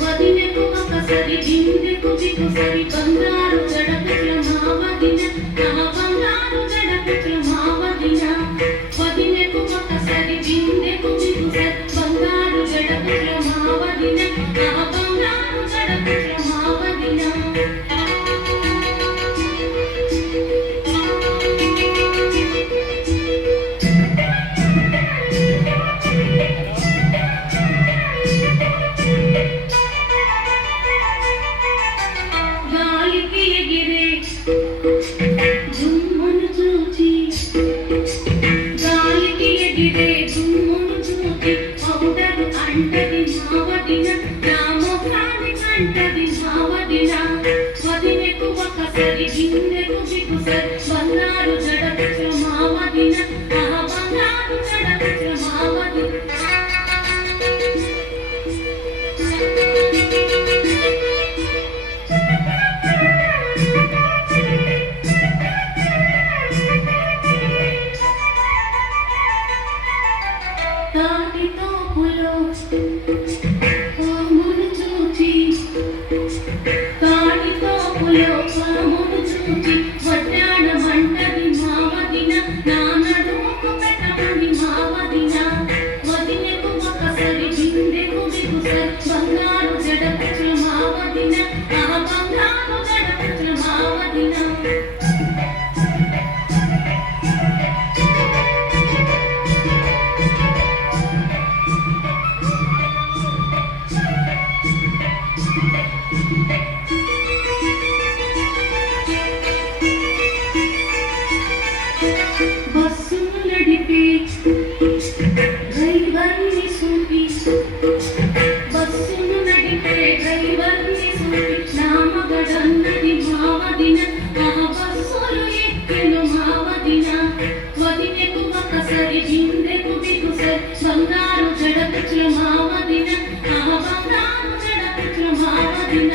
వదినకు ఒకసారి బిందెకు బిగుసరి బంగారు జడకుల మావదిన నా బంగారు జడకుల మావదిన వదినకు ఒకసారి బిందెకు బిగుసరి బంగారు జడకుల మావదిన నా బంగారు జడకుల మావదిన జుమ్మును చూచి గాలికి ఎగిరే జుమ్మును చూచి పౌడరు అంటది మావదిన నా ముఖాన్ని కంటది మావదిన వదినకు ఒకసారి బిందెకు బిగుసరి బంగారు జడకుల మావదిన ఆ బంగారు జడకుల మావదిన తాటితో పులో పామును చూచి తాటితో పులో పామును చూచి వడ్డాణ మంటది మావదిన నా నడుముకు పెట్టమని మావదిన వదినకు ఒకసారి బిందెకు బిగుసరి బంగారు జడకుల మావదిన ఆ బంగారు జడకుల మావదిన బస్సును నడిపే డ్రైవర్ని సూపి బస్సును నడిపే డ్రైవర్ని సూపి నా మగడన్నది మావదిన ఆ బస్సులు ఎక్కెను మావదిన వదినకు ఒకసారి బిందెకు బిగుసరి బంగారు జడకుల మావదిన ఆ బంగారు జడకుల మావదిన